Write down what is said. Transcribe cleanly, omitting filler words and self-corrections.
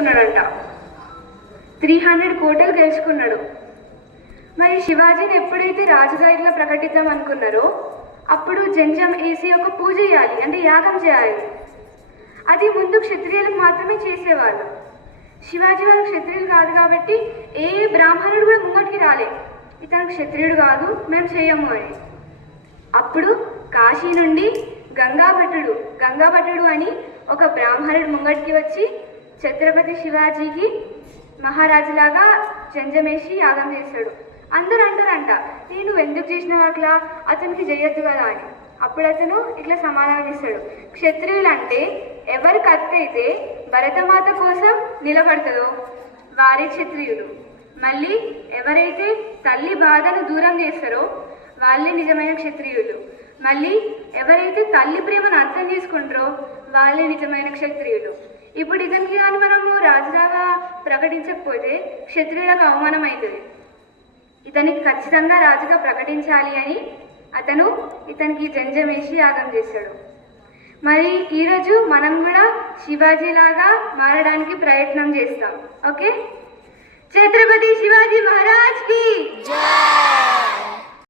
గెలుచుకున్నాడంట. 300 కోటలు గెలుచుకున్నాడు. మరి శివాజీని ఎప్పుడైతే రాజుగా ఇట్లా ప్రకటిద్దాం అనుకున్నారో అప్పుడు జంజం వేసి ఒక పూజ చేయాలి, అంటే యాగం చేయాలి. అది ముందు క్షత్రియులకు మాత్రమే చేసేవాళ్ళు. శివాజీ వాళ్ళు క్షత్రియులు కాదు కాబట్టి ఏ బ్రాహ్మణుడు కూడా ముంగటికి రాలే, ఇతను క్షత్రియుడు కాదు మేము చేయము అని. అప్పుడు కాశీ నుండి గంగాభట్టుడు అని ఒక బ్రాహ్మణుడు ముంగటికి వచ్చి ఛత్రపతి శివాజీకి మహారాజులాగా జంజమేసి యాగం చేశాడు. అందరూ అంటారంట, నేను ఎందుకు చేసినావు అట్లా, అతనికి చేయొద్దు కదా అని. అప్పుడు అతను ఇట్లా సమాధానం ఇస్తాడు, క్షత్రియులు అంటే ఎవరు కత్తి అయితే భరతమాత కోసం నిలబడుతుందో వారే క్షత్రియులు. మళ్ళీ ఎవరైతే తల్లి బాధను దూరం చేస్తారో వాళ్ళే నిజమైన క్షత్రియులు. మళ్ళీ ఎవరైతే తల్లి ప్రేమను అర్థం చేసుకుంటారో వాళ్ళే నిజమైన క్షత్రియులు. ఇప్పుడు ఇతనికి కానీ మనము రాజులాగా ప్రకటించకపోతే క్షత్రియులకు అవమానం అవుతుంది. ఇతనికి ఖచ్చితంగా రాజుగా ప్రకటించాలి అని అతను ఇతనికి జంజమేసి యాగం చేశాడు. మరి ఈరోజు మనం కూడా శివాజీలాగా మారడానికి ప్రయత్నం చేస్తాం. ఓకే, ఛత్రపతి శివాజీ మహారాజ్ కి జై.